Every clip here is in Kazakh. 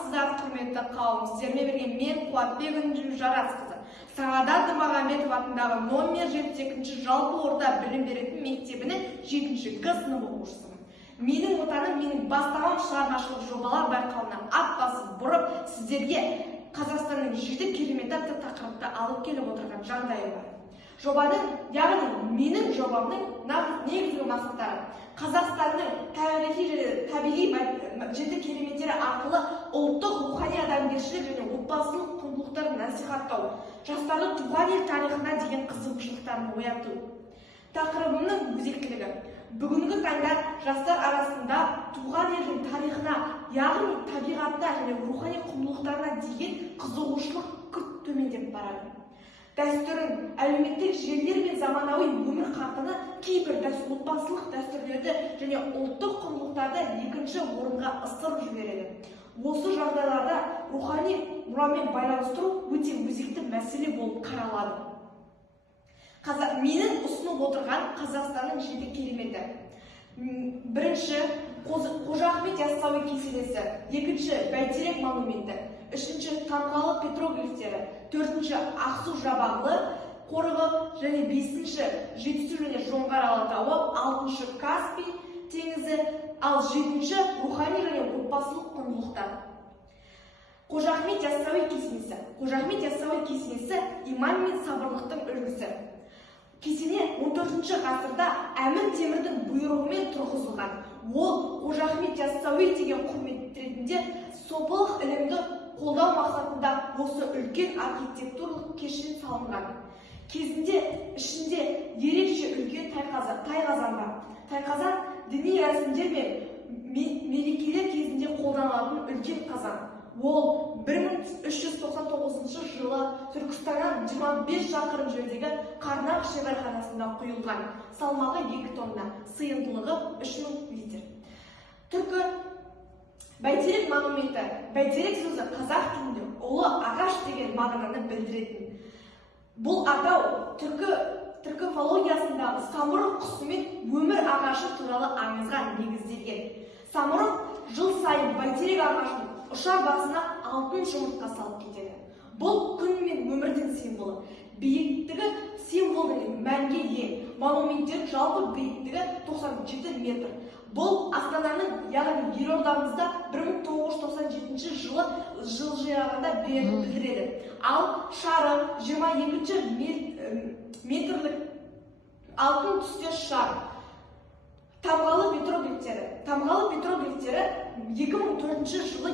Армысыздар, құрметті қауым. Сіздермен бірге мен Қуатбек Үнжу Жарасқызы. Сағадат Нұрмағамбетов атындағы номер 72-ші жалпы орта білім беретін мектебінің 7-ші Г сынып оқушысымын. Менің отаным менің бастаған шығармашылық жобалар байқауына ат басып бұрып, сіздерге Қазақстанның 7 керемет атты тақырыпты алып келіп отырған жағдайы бар. Жобаның, яғни менің жобамның негізгі мақсаттары Қазақстанның тарихи және табиғи 7 кереметтері арқылы ұлттық рухани адамгершілік және отбасылық құндылықтарын насихаттау, жастарды туған ел тарихына деген қызығушылықтарын ояту. Тақырыбымның өзектілігі. Бүгінгі таңда жастар арасында туған елдің тарихына, яғни табиғатына және рухани құндылықтарына деген қызығушылық күрт төмендеп барады. Дәстүрін, әлеуметтік желілер мен заманауи өмір қарқыны кейбір отбасылық дәстүрлерді және ұлттық құндылықтарды екінші орынға ысырып жібереді. Осы жағдайларда рухани мұрамен байланыстыру өте өзекті мәселе болып қаралады. Менің ұсынып отырған Қазақстанның 7 кереметі. Бірінші, Қожа Ахмет Яссауи кесенесі. Екінші, Бәйтерек монументі. Үшінші, Тамғалы петроглифтері. Төртінші, Ақсу-Жабағылы қорығы және бесінші, Жетісу және Жоңғар алатауы. Алтыншы, Каспий теңізі. Ал жетінші, рухани және отбасылық құндылықтар. Қожа Ахмет Яссауи кесенесі. Қожа Ахмет Яссауи кесенесі иман мен сабырлықтың үлгісі. Кесене 14-ші ғасырда Әмір Темірдің бұйрығымен тұрғызылған. Ол Қожа Ахмет Яссауи деген құрмет ретінде сопылық ілімді қолдау мақсатында осы үлкен архитектуралық кешен салынған. Кезінде ішінде ерекше үлкен тайқазан бар. Тайқазан діни рәсімдер мен мерекелер кезінде қолданылатын үлкен қазан. Ол 1399 жылы Түркістаннан 25 шақырым жердегі Қарнақ шеберханасында құйылған. Салмағы 2 тонна, сыйымдылығы 3000 литр. Түркі Бәйтерек монументі. Бәйтерек сөзі қазақ тілінде ұлы ағаш деген мағынаны білдіретін. Бұл атау түркі мифологиясындағы самұрық құсы мен өмір ағашы туралы аңызға негізделген. Самұрық жыл сайын бәйтерек ағашының ұшар басына алтын жұмыртқа салып кетеді. Бұл күн мен өмірдің символы. Биіктігі символдың мәнге ие. Монументтер жалпы биіктігі 97 метр. Бұл Астананың, яғни елордамызда 1997 жылы жылжырағанда білдіреді. Ал шары 22 метрлік алтын түстес шар. Тамғалы петроглифтері. Тамғалы петроглифтері 2004 жылы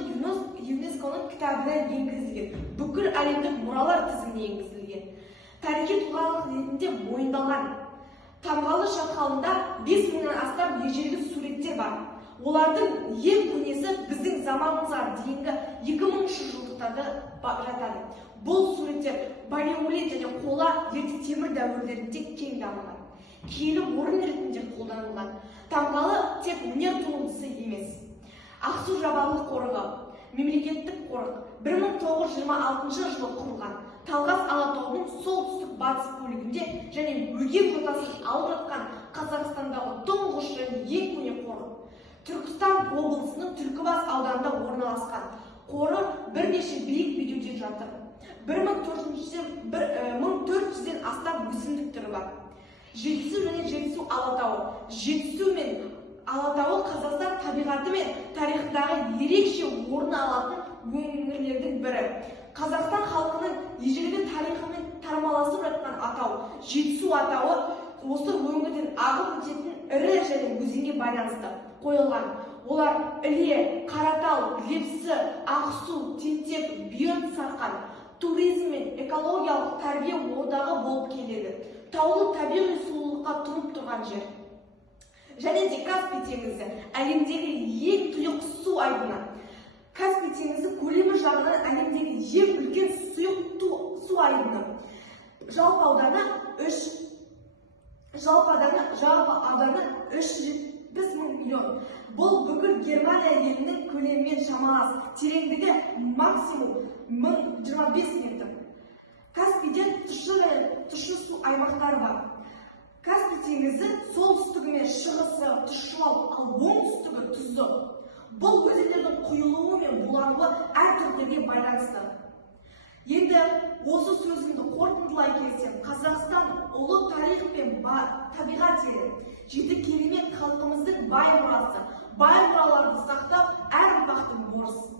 ЮНЕСКО-ның кітабына енгізілген. Бүкіл әлемдік мұралар тізіміне енгізілген. Тарихи тұлғалық ретінде мойындалған. Тамғалы шатқалында 5000-нен астам ежелгі суреттер бар. Олардың ең көнесі біздің заманымызға дейінгі 2000 жылдықтарда жатады. Бұл суреттер палеолит және қола ерте темір дәуірлерінде кең дамыған. Киелі орын ретінде қолданылған. Тамғалы тек өнер туындысы емес. Ақсу-Жабағылы қорығы, мемлекеттік қорық, 1926 жылы құрылған. Талғас алатауының солтүстік батыс бөлігінде және Өгей жотасын алып жатқан Қазақстандағы тұңғыш және ең көне қорық. Түркістан облысының Түлкібас ауданында орналасқан. Қоры бірнеше биік белдеуде жатыр. 1400-ден астам өсімдік түрі бар. Жетісу және Жетісу алатауы. Жетісу мен алатауы Қазақстан табиғаты мен тарихындағы ерекше орын алатын өңірлердің бірі. Қазақстан халқының ежелгі тарихымен тармаласып жатқан атау. Жетісу атауы осы өңірден ағып өтетін ірі және өзенге байланысты қойылған. Олар Іле, Қаратал, Лепсі, Ақсу, Тентек, Бүйен-Сарқан. Туризм мен экологиялық тәрбие одағы болып келеді. Таулы табиғи сұлулыққа тұнып тұрған жер. Және де Каспий теңізі, әлемдегі ең тұйық су айдыны. Каспий теңізі көлемі жағынан әлемдегі ең үлкен сұйық су айдыны. Жалпы ауданы 370 мың миллион. Бұл бүкіл Германия елінің көлемімен шамалас. Тереңдігі максимум 1025 метр. Каспийден тұщы су аймақтары бар. Каспий теңізі солтүстігі мен шығысы тұщылау, ал оңтүстігі тұзды. Бұл өзендердің құйылуы мен булануы рөлге байланысты. Енді осы сөзімді қорытындылай келсем, Қазақстан ұлы тарих пен табиғат ел, жеті керемет халқымыздың бай мұрасы. Бай мұраларды сақтау әр ұрпақтың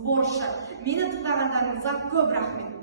борышы. Мені тыңдағандарыңызға көп рахмет.